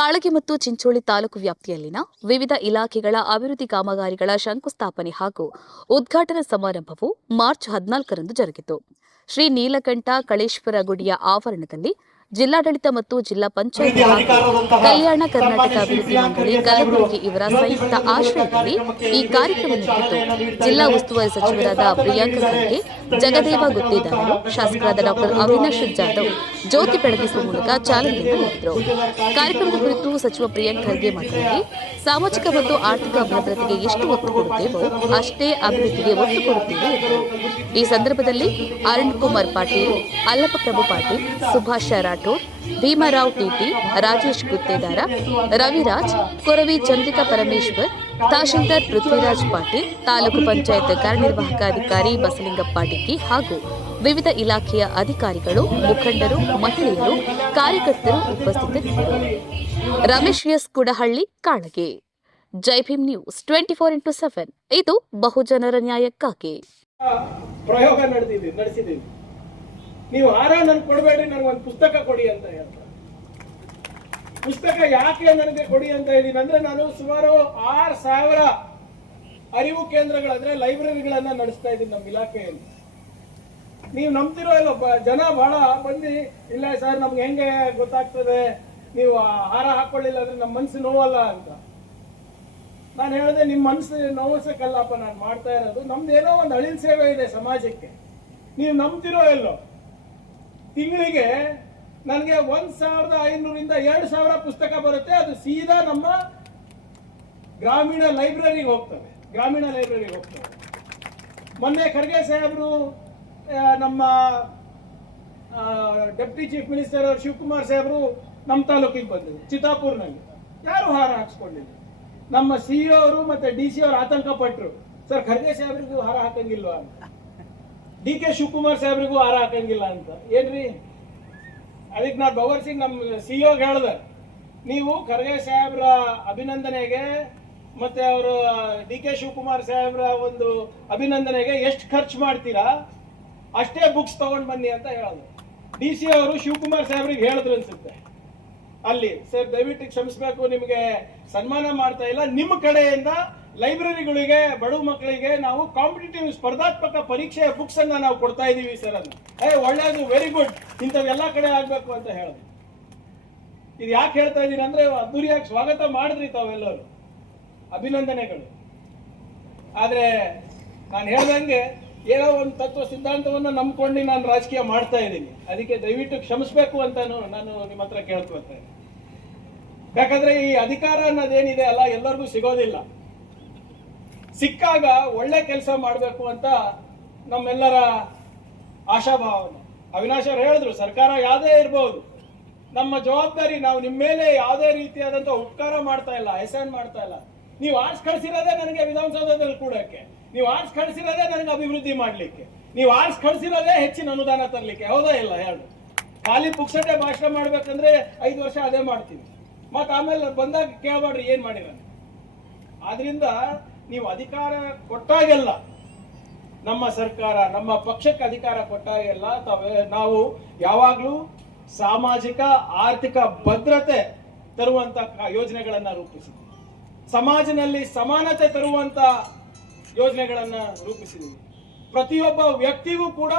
ಕಾಳಗಿ ಮತ್ತು ಚಿಂಚೋಳಿ ತಾಲೂಕು ವ್ಯಾಪ್ತಿಯಲ್ಲಿನ ವಿವಿಧ ಇಲಾಖೆಗಳ ಅಭಿವೃದ್ಧಿ ಕಾಮಗಾರಿಗಳ ಶಂಕುಸ್ಥಾಪನೆ ಹಾಗೂ ಉದ್ಘಾಟನಾ ಸಮಾರಂಭವು ಮಾರ್ಚ್ 14ರಂದು ಜರುಗಿತು. ಶ್ರೀ ನೀಲಕಂಠ ಕಳೇಶ್ವರ ಗುಡಿಯ ಆವರಣದಲ್ಲಿ ಜಿಲ್ಲಾಡಳಿತ ಮತ್ತು ಜಿಲ್ಲಾ ಪಂಚಾಯತ್ ಕಲ್ಯಾಣ ಕರ್ನಾಟಕ ಅಭಿವೃದ್ಧಿ ಮಂಡಳಿ ಕಲಬುರಗಿ ಇವರ ಸಂಯುಕ್ತ ಆಶ್ರಯದಲ್ಲಿ ಈ ಕಾರ್ಯಕ್ರಮ ನಡೆಯಿತು. ಜಿಲ್ಲಾ ಉಸ್ತುವಾರಿ ಸಚಿವರಾದ ಪ್ರಿಯಾಂಕ ಖರ್ಗೆ, ಜಗದೇವ ಗುತ್ತೇದಾರರು, ಶಾಸಕರಾದ ಡಾ ಅವಿನಾಶ್ ಜಾಧವ್ ಜ್ಯೋತಿ ಬೆಳಗಿಸುವ ಮೂಲಕ ಚಾಲನೆಯನ್ನು ನೀಡಿದರು. ಕಾರ್ಯಕ್ರಮದ ಕುರಿತು ಸಚಿವ ಪ್ರಿಯಾಂಕ ಖರ್ಗೆ ಮಾತನಾಡಿ, ಸಾಮಾಜಿಕ ಮತ್ತು ಆರ್ಥಿಕ ಭದ್ರತೆಗೆ ಎಷ್ಟು ಒತ್ತು ಕೊಡುತ್ತೇವೋ ಅಷ್ಟೇ ಅಭಿವೃದ್ಧಿಗೆ ಒತ್ತು ಕೊಡುತ್ತೇವೆ ಎಂದರು. ಈ ಸಂದರ್ಭದಲ್ಲಿ ಅರುಣ್ ಕುಮಾರ್ ಪಾಟೀಲ್, ಅಲ್ಲಪ್ಪಪ್ರಭು ಪಾಟೀಲ್, ಸುಭಾಷ್ ರಾಠೋಡ್, ಭೀಮರಾವ್ ಟಿಟಿ, ರಾಜೇಶ್ ಗುತ್ತೇದಾರ, ರವಿರಾಜ್, ಕೊರವಿ ಚಂದ್ರಿಕಾ ಪರಮೇಶ್ವರ್, ತಹಶೀಲ್ದಾರ್ ಪೃಥ್ವಿರಾಜ್ ಪಾಟೀಲ್, ತಾಲೂಕು ಪಂಚಾಯತ್ ಕಾರ್ಯನಿರ್ವಾಹಕ ಅಧಿಕಾರಿ ಬಸಲಿಂಗಪ್ಪ ಡಿಕ್ಕಿ ಹಾಗೂ ವಿವಿಧ ಇಲಾಖೆಯ ಅಧಿಕಾರಿಗಳು, ಮುಖಂಡರು, ಮಹಿಳೆಯರು, ಕಾರ್ಯಕರ್ತರು ಉಪಸ್ಥಿತರಿದ್ದರು. ರಮೇಶ್ ಎಸ್ ಕುಡಹಳ್ಳಿ, ಕಾಳಗೆ. ಜೈ ಭೀಮ್ ನ್ಯೂಸ್ 24x7 ಇದು ಬಹುಜನರ ನ್ಯಾಯಕ್ಕಾಗಿ. ಪ್ರಯೋಗ ನಡೆಸಿದ್ದೀವಿ. ನೀವು ಹಾರ ನನಗೆ ಕೊಡಬೇಡ್ರಿ, ನನಗೊಂದು ಪುಸ್ತಕ ಕೊಡಿ ಅಂತ ಹೇಳ್ತಾರೆ. ಪುಸ್ತಕ ಯಾಕೆ ನನಗೆ ಕೊಡಿ ಅಂತ ಇದ್ದೀನಿ ಅಂದ್ರೆ, ನಾನು ಸುಮಾರು 6,000 ಅರಿವು ಕೇಂದ್ರಗಳಂದ್ರೆ ಲೈಬ್ರರಿಗಳನ್ನ ನಡೆಸ್ತಾ ಇದ್ದೀನಿ ನಮ್ಮ ಇಲಾಖೆಯಲ್ಲಿ. ನೀವು ನಂಬ್ತಿರೋ ಇಲ್ಲ, ಜನ ಬಹಳ ಬಂದು, ಇಲ್ಲ ಸರ್ ನಮ್ಗೆ ಹೆಂಗೆ ಗೊತ್ತಾಗ್ತದೆ, ನೀವು ಹಾರ ಹಾಕೊಳ್ಳಿಲ್ಲ ಅಂದ್ರೆ ನಮ್ಮ ಮನಸ್ಸು ನೋವಲ್ಲ ಅಂತ. ನಾನು ಹೇಳಿದೆ, ನಿಮ್ಮ ಮನಸ್ಸು ನೋವಸಕ್ಕಲ್ಲಪ್ಪ ನಾನು ಮಾಡ್ತಾ ಇರೋದು, ನಮ್ದು ಏನೋ ಒಂದು ಅಳಿಲ್ ಸೇವೆ ಇದೆ ಸಮಾಜಕ್ಕೆ. ನೀವು ನಂಬ್ತಿರೋ ಎಲ್ಲೋ, ತಿಂಗಳಿಗೆ ನನಗೆ 1,500ರಿಂದ 2,000 ಪುಸ್ತಕ ಬರುತ್ತೆ. ಅದು ಸೀದಾ ನಮ್ಮ ಗ್ರಾಮೀಣ ಲೈಬ್ರರಿಗೆ ಹೋಗ್ತವೆ. ಮೊನ್ನೆ ಖರ್ಗೆ ಸಾಹೇಬರು, ನಮ್ಮ ಡೆಪ್ಟಿ ಚೀಫ್ ಮಿನಿಸ್ಟರ್ ಶಿವಕುಮಾರ್ ಸಾಹೇಬರು ನಮ್ಮ ತಾಲೂಕಿಗೆ ಬಂದಿದ್ರು, ಚಿತ್ತಾಪುರ್ನಲ್ಲಿ. ಯಾರು ಹಾರ ಹಾಕ್ಸ್ಕೊಂಡಿಲ್ಲ. ನಮ್ಮ ಸಿಇಒ ಅವರು ಮತ್ತೆ DC ಅವರು ಆತಂಕ ಪಟ್ಟರು, ಸರ್ ಖರ್ಗೆ ಸಾಹೇಬ್ರಿಗೂ ಹಾರ ಹಾಕಂಗಿಲ್ವಾ ಅಂತ, DK ಶಿವಕುಮಾರ್ ಸಾಹೇಬ್ರಿಗೂ ಹಾರ ಹಾಕಂಗಿಲ್ಲ ಅಂತ. ಏನ್ರಿ, ಅದಕ್ಕೆ ನಾನು ಭಗವತ್ ಸಿಂಗ್ ನಮ್ಮ CEO ಹೇಳ್ದೆ, ನೀವು ಖರ್ಗೆ ಸಾಹೇಬ್ರ ಅಭಿನಂದನೆಗೆ ಮತ್ತೆ ಅವರು DK ಶಿವಕುಮಾರ್ ಸಾಹೇಬ್ರ ಒಂದು ಅಭಿನಂದನೆಗೆ ಎಷ್ಟು ಖರ್ಚು ಮಾಡ್ತೀರಾ ಅಷ್ಟೇ ಬುಕ್ಸ್ ತಗೊಂಡ್ ಬನ್ನಿ ಅಂತ ಹೇಳಿದ್ರು. DC ಅವರು ಶಿವಕುಮಾರ್ ಸಾಹೇಬ್ರಿಗೆ ಹೇಳಿದ್ರು ಅನ್ಸುತ್ತೆ ಅಲ್ಲಿ, ಸರ್ ದಯವಿಟ್ಟು ಕ್ಷಮಿಸಬೇಕು, ನಿಮಗೆ ಸನ್ಮಾನ ಮಾಡ್ತಾ ಇಲ್ಲ, ನಿಮ್ಮ ಕಡೆಯಿಂದ ಲೈಬ್ರರಿಗಳಿಗೆ, ಬಡವ ಮಕ್ಕಳಿಗೆ ನಾವು ಕಾಂಪಿಟೇಟಿವ್ ಸ್ಪರ್ಧಾತ್ಮಕ ಪರೀಕ್ಷೆಯ ಬುಕ್ಸ್ ಅನ್ನ ನಾವು ಕೊಡ್ತಾ ಇದೀವಿ ಸರ್ ಅಂತ. ಒಳ್ಳೇದು, ವೆರಿ ಗುಡ್, ಇಂಥವೆಲ್ಲ ಕಡೆ ಆಗ್ಬೇಕು ಅಂತ ಹೇಳಿದ್ರು. ಇದು ಯಾಕೆ ಹೇಳ್ತಾ ಇದ್ದೀನಿ ಅಂದ್ರೆ, ಅದ್ದೂರಿಯಾಗಿ ಸ್ವಾಗತ ಮಾಡಿದ್ರಿ ತಾವೆಲ್ಲರೂ, ಅಭಿನಂದನೆಗಳು. ಆದ್ರೆ ನಾನು ಹೇಳ್ದಂಗೆ ಏನೋ ಒಂದು ತತ್ವ ಸಿದ್ಧಾಂತವನ್ನ ನಂಬ್ಕೊಂಡು ನಾನು ರಾಜಕೀಯ ಮಾಡ್ತಾ ಇದ್ದೀನಿ. ಅದಕ್ಕೆ ದಯವಿಟ್ಟು ಕ್ಷಮಿಸಬೇಕು ಅಂತಾನು ನಾನು ನಿಮ್ಮ ಹತ್ರ ಕೇಳ್ಕೊಳ್ತಾ ಇದ್ದೀನಿ. ಯಾಕಂದ್ರೆ ಈ ಅಧಿಕಾರ ಅನ್ನೋದೇನಿದೆ ಅಲ್ಲ, ಎಲ್ಲರಿಗೂ ಸಿಗೋದಿಲ್ಲ. ಸಿಕ್ಕಾಗ ಒಳ್ಳೆ ಕೆಲಸ ಮಾಡಬೇಕು ಅಂತ ನಮ್ಮೆಲ್ಲರ ಆಶಾಭಾವನೆ. ಅವಿನಾಶ್ ಅವರು ಹೇಳಿದ್ರು, ಸರ್ಕಾರ ಯಾವುದೇ ಇರಬಹುದು, ನಮ್ಮ ಜವಾಬ್ದಾರಿ, ನಾವು ನಿಮ್ಮ ಮೇಲೆ ಯಾವುದೇ ರೀತಿಯಾದಂತ ಉಪಕಾರ ಮಾಡ್ತಾ ಇಲ್ಲ, ಎಹಸಾನ್ ಮಾಡ್ತಾ ಇಲ್ಲ. ನೀವು ಆರ್ಸ್ ಕಳಿಸಿರೋದೇ ನನಗೆ ವಿಧಾನಸೌಧದಲ್ಲಿ ಕೂಡಕ್ಕೆ, ನೀವು ಆರ್ಸ್ ಕಳಿಸಿರೋದೇ ನನಗೆ ಅಭಿವೃದ್ಧಿ ಮಾಡ್ಲಿಕ್ಕೆ, ನೀವು ಆರ್ಸ್ ಕಳಿಸಿರೋದೇ ಹೆಚ್ಚಿನ ಅನುದಾನ ತರಲಿಕ್ಕೆ. ಹೌದಾ ಇಲ್ಲ ಹೇಳು? ಖಾಲಿ ಪುಕ್ಸಟೆ ಭಾಷಣ ಮಾಡ್ಬೇಕಂದ್ರೆ 5 ವರ್ಷ ಅದೇ ಮಾಡ್ತೀವಿ, ಮತ್ ಆಮೇಲೆ ಬಂದಾಗ ಕೇಳಬೇಡ್ರಿ ಏನ್ ಮಾಡಿರ. ಆದ್ರಿಂದ ನೀವು ಅಧಿಕಾರ ಕೊಟ್ಟಾಗೆಲ್ಲ, ನಮ್ಮ ಸರ್ಕಾರ, ನಮ್ಮ ಪಕ್ಷಕ್ಕೆ ಅಧಿಕಾರ ಕೊಟ್ಟಾಗೆಲ್ಲ ನಾವು ಯಾವಾಗ್ಲೂ ಸಾಮಾಜಿಕ ಆರ್ಥಿಕ ಭದ್ರತೆ ತರುವಂತ ಯೋಜನೆಗಳನ್ನ ರೂಪಿಸಿದ್ವಿ. ಸಮಾಜದಲ್ಲಿ ಸಮಾನತೆ ತರುವಂತ ಯೋಜನೆಗಳನ್ನ ರೂಪಿಸಿದ್ವಿ. ಪ್ರತಿಯೊಬ್ಬ ವ್ಯಕ್ತಿಗೂ ಕೂಡ